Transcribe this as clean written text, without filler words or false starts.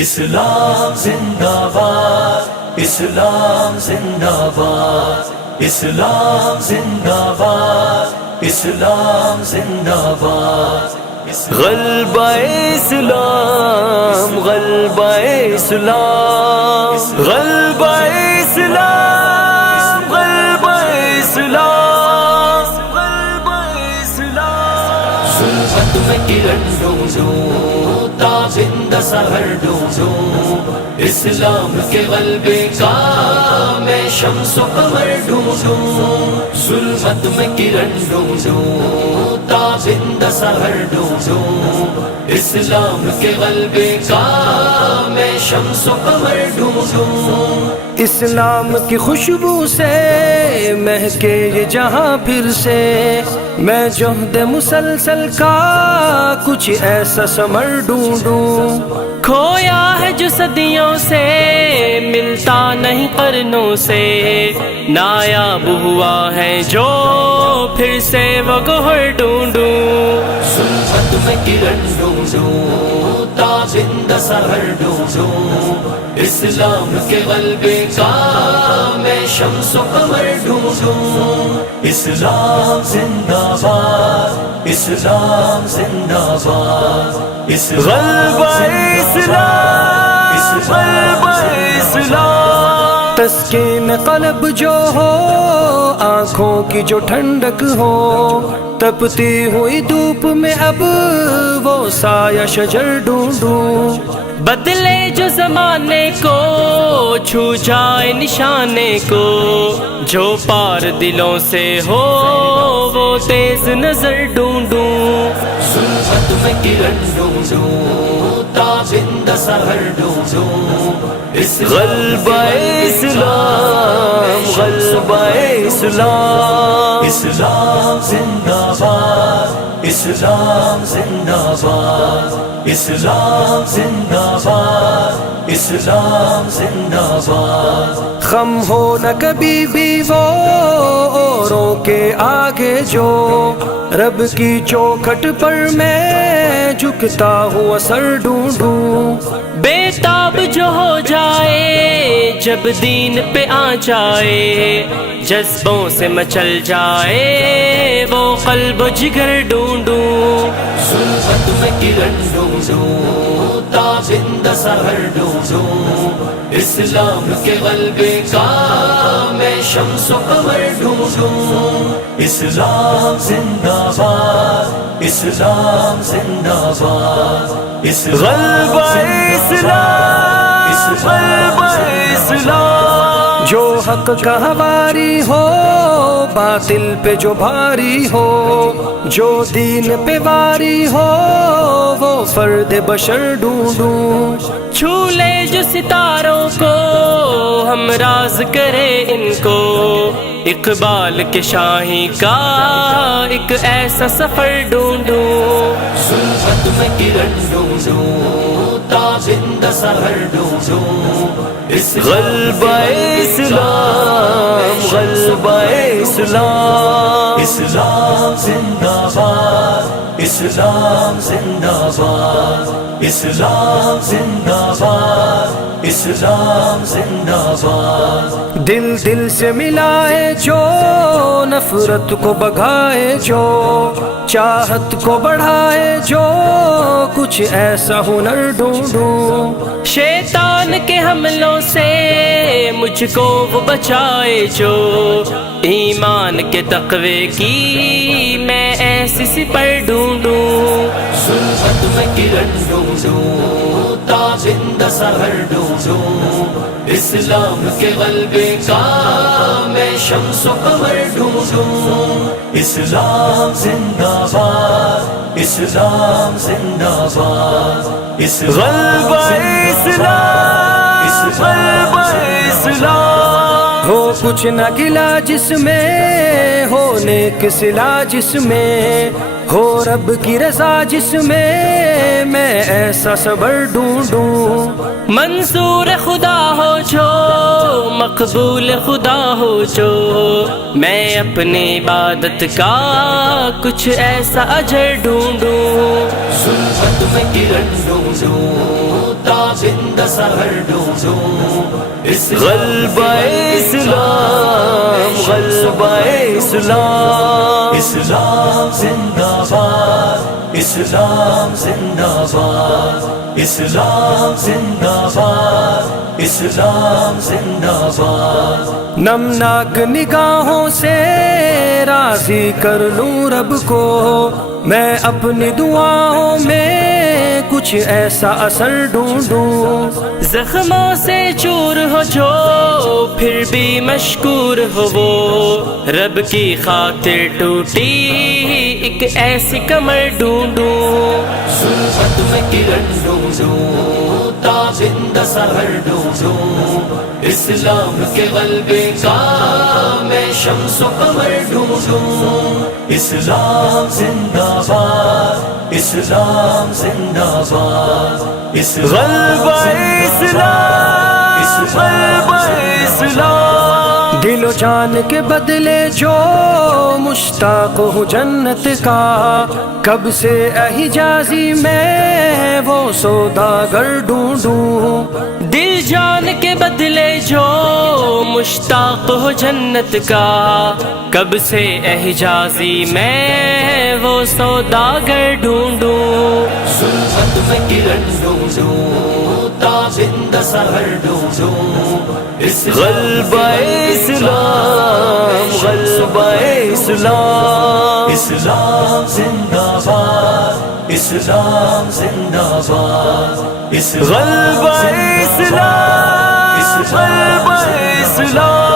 اسلام زندہ باد، اسلام زندہ باد، اسلام زندہ باد، اسلام زندہ باد۔ غلبہ اسلام، غلبہ اسلام، غلبہ اسلام، غلبہ اسلام، غلبہ اسلام۔ ظلمت میں کرن ڈھونڈوں، تابندہ سحر ڈھونڈوں، اسلام کے غلبے کا میں شمس و قمر ڈھونڈوں۔ ظلمت میں کرن ڈھونڈوں، تابندہ سحر ڈھونڈوں، اسلام کے غلبے کا میں شمس و قمر ڈھونڈوں۔ اسلام کی خوشبو سے مہکے یہ جہاں پھر سے، میں جہد مسلسل کا کچھ ایسا ثمر ڈھونڈوں۔ کھویا ہے جو صدیوں سے، ملتا نہیں قرنوں سے، نایاب ہوا ہے جو پھر سے وہ گوہر ڈھونڈوں۔ ظلمت میں کرن ڈھونڈوں، تابندہ سحر ڈھونڈوں، اسلام کے غلبے کا میں شمس و قمر ڈھونڈوں۔ اسلام زندہ باد، اسلام زندہ باد، غلبہ اسلام، غلبہ اسلام۔ تسکین قلب جو ہو، آنکھوں کی جو ٹھنڈک ہو، تپتی ہوئی دھوپ میں اب وہ سایہ شجر ڈھونڈوں۔ بدلے جو زمانے کو، چھو جائے نشانے کو، جو پار دلوں سے ہو وہ تیز نظر ڈھونڈوں۔ ظلمت میں کرن ڈھونڈوں، تابندہ سحر ڈھونڈوں، غلبہ اسلام، غلبہ اسلام۔ اسلام زندہ باد، اسلام زندہ باد، اسلام زندہ باد، اسلام زندہ باد۔ خم ہو نہ کبھی بھی وہ اوروں کے آگے جو، رب کی چوکھٹ پر میں جھکتا ہوا سر ڈھونڈوں۔ بے تاب جو ہو جائے جب دین پہ آ جائے، جذبوں سے مچل جائے وہ قلب و جگر ڈھونڈوں۔ ظلمت میں کرن ڈھونڈوں، تابندہ سحر ڈھونڈوں، اسلام کے غلبے کا میں شمس و قمر ڈھونڈوں۔ اسلام زندہ باد، اسلام زندہ باد، غلبہ اسلام، غلبہ اسلام۔ جو حق کا حواری ہو، باطل پہ جو بھاری ہو، جو دین پہ واری ہو وہ فرد بشر ڈھونڈوں۔ چھو لے جو ستاروں کو، ہم راز کرے ان کو، اقبال کے شاہی کا ایک ایسا سفر ڈھونڈوں۔ ظلمت میں کرن ڈھونڈوں، تابندہ سحر ڈھونڈوں، غلبہ اسلام، غلبہ اسلام۔ اسلام زندہ باد، اسلام زندہ باد، اسلام زندہ باد، اسلام زندہ باد۔ دل دل سے ملائے جو، نفرت کو بھگائے جو، چاہت کو بڑھائے جو، کچھ ایسا ہنر ڈھونڈوں۔ شیطان کے حملوں سے مجھ کو وہ بچائے جو، ایمان کے تقوی کی میں ایسی سپر ڈھونڈوں۔ ظلمت میں کرن ڈھونڈوں، تابندہ سحر ڈھونڈوں، اسلام کے غلبے کا میں شمس و قمر ڈھونڈوں۔ اسلام زندہ باد، اسلام زندہ باد، غلبہ اسلام، غلبہ اسلام۔ ہو کچھ نہ گلا جس میں، ہو نیک صلہ جس میں، ہو رب کی رضا جس میں میں ایسا صبر ڈھونڈوں۔ منصور خدا ہو جو، مقبول خدا ہو جو، میں اپنی عبادت کا کچھ ایسا اجر ڈھونڈوں۔ ظلمت میں کرن ڈھونڈوں، تابند سحر ڈھونڈوں غلبہ اسلام، غلبہ اسلام، اسلام زندہ باد، اسلام زندہ باد، اسلام زندہ باد، اسلام زندہ باد۔ نمناک نگاہوں سے راضی کر لوں رب کو، میں اپنی دعاؤں میں کچھ ایسا اثر ڈھونڈوں، زخموں سے چور ہو جو پھر بھی مشکور ہو وہ، رب کی خاطر ٹوٹی ایک ایسی کمر ڈھونڈوں، ظلمت میں کرن ڈھونڈوں، تابند سحر ڈھونڈوں، اسلام کے غلبے کا میں شمس و قمر ڈھونڈوں، اسلام زندہ باد، اسلام زندہ باد، غلبہ اسلام، غلبہ اسلام، دل و جان کے بدلے جو مشتاق ہوں جنت کا، کب سے حجازی میں وہ سوداگر ڈھونڈوں، دل جان کے بدلے جو مشتاق ہو جنت کا، کب سے حجازی میں وہ سوداگر ڈھونڈوں، ظلمت میں کرن ڈھونڈوں، تابند سحر ڈھونڈوں، غلبہ اسلام، غلبہ اسلام، اسلام زندہ باد، اسلام زندہ باد، غلبہ اسلام، غلبہ اسلام۔